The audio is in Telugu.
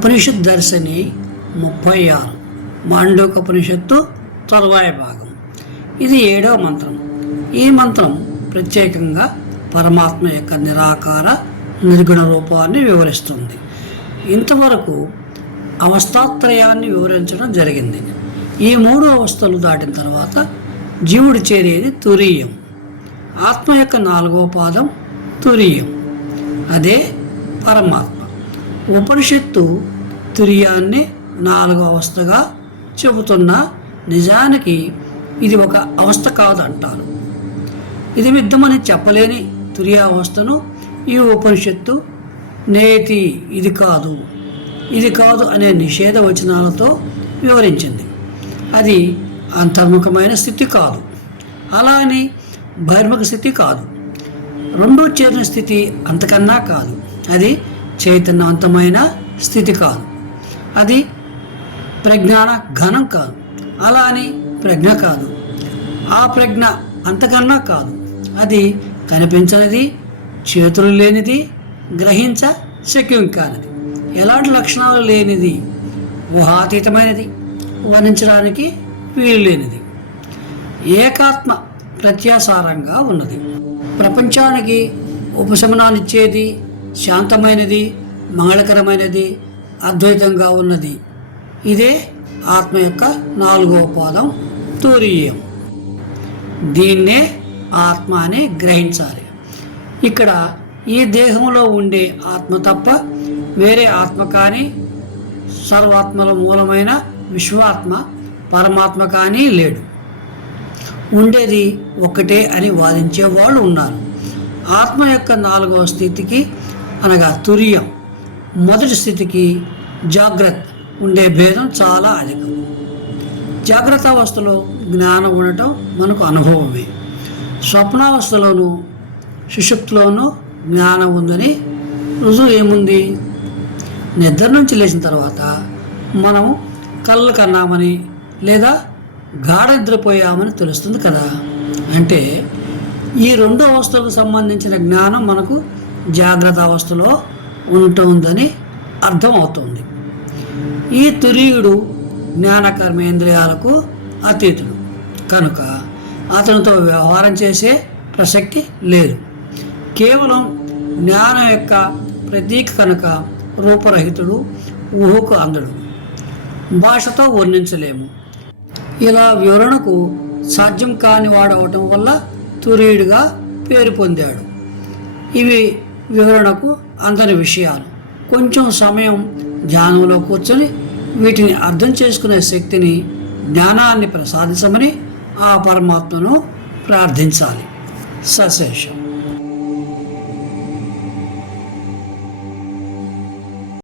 ఉపనిషత్ దర్శని ముప్పై ఆరు మాండోక ఉపనిషత్తు తరువాయి భాగం. ఇది ఏడవ మంత్రం. ఈ మంత్రం ప్రత్యేకంగా పరమాత్మ యొక్క నిరాకార నిర్గుణ రూపాన్ని వివరిస్తుంది. ఇంతవరకు అవస్థాత్రయాన్ని వివరించడం జరిగింది. ఈ మూడు అవస్థలు దాటిన తర్వాత జీవుడు చేరేది తురీయం. ఆత్మ యొక్క నాలుగో పాదం తురీయం. అదే పరమాత్మ. ఉపనిషత్తు తురియాన్ని నాలుగో అవస్థగా చెబుతున్న నిజానికి ఇది ఒక అవస్థ కాదు అంటారు ఇది విద్దమని చెప్పలేని తురియా అవస్థను ఈ ఉపనిషత్తు నేతి ఇది కాదు ఇది కాదు అనే నిషేధ వచనాలతో వివరించింది. అది అంతర్ముఖమైన స్థితి కాదు. అలా అని బహిర్ముఖ స్థితి కాదు. రెండూ చేరిన స్థితి అంతకన్నా కాదు. అది చైతన్యవంతమైన స్థితి కాదు. అది ప్రజ్ఞాన ఘనం కాదు. అలా అని ప్రజ్ఞ కాదు. ఆ ప్రజ్ఞ అంతకన్నా కాదు. అది కనిపించనిది చేతులు లేనిది గ్రహించ శక్యం కానిది. ఎలాంటి లక్షణాలు లేనిది ఊహాతీతమైనది వర్ణించడానికి వీలు లేనిది. ఏకాత్మ ప్రత్యాసారంగా ఉన్నది. ప్రపంచానికి ఉపశమనాన్నిచ్చేది శాంతమైనది మంగళకరమైనది అద్వైతంగా ఉన్నది. ఇదే ఆత్మ యొక్క నాలుగవ పాదం తూరీయం. దీన్నే ఆత్మ అని గ్రహించాలి. ఇక్కడ ఈ దేహంలో ఉండే ఆత్మ తప్ప వేరే ఆత్మ కానీ సర్వాత్మల మూలమైన విశ్వాత్మ పరమాత్మ కానీ లేడు. ఉండేది ఒకటే అని వాదించే వాళ్ళు ఉన్నారు. ఆత్మ యొక్క నాలుగవ స్థితికి అనగా తురియం. మొదటి స్థితికి జాగ్రత్త ఉండే భేదం చాలా అధికం. జాగ్రత్త అవస్థలో జ్ఞానం ఉండటం మనకు అనుభవమే. స్వప్నావస్థలోనూ సుషుప్తిలోనూ జ్ఞానం ఉందని రుజువు ఏముంది? నిద్ర నుంచి లేచిన తర్వాత మనం కళ్ళు కన్నామని లేదా గాఢ నిద్రపోయామని తెలుస్తుంది కదా? అంటే ఈ రెండు అవస్థలకు సంబంధించిన జ్ఞానం మనకు జాగ్రత్త అవస్థలో ఉంటుందని అర్థం అవుతుంది ఈ తురీయుడు జ్ఞాన కర్మేంద్రియాలకు అతీతుడు. కనుక అతనితో వ్యవహారం చేసే ప్రసక్తి లేదు. కేవలం జ్ఞానం యొక్క ప్రతీక కనుక రూపరహితుడు ఊహకు అందడు. భాషతో వర్ణించలేము. ఇలా వివరణకు సాధ్యం కాని వాడవటం వల్ల తురీయుడిగా పేరు పొందాడు. ఇవి వివరణకు అందని విషయాలు. కొంచెం సమయం ధ్యానంలో కూర్చొని వీటిని అర్థం చేసుకునే శక్తిని జ్ఞానాన్ని ప్రసాదించమని ఆ పరమాత్మను ప్రార్థించాలి. సశేషం.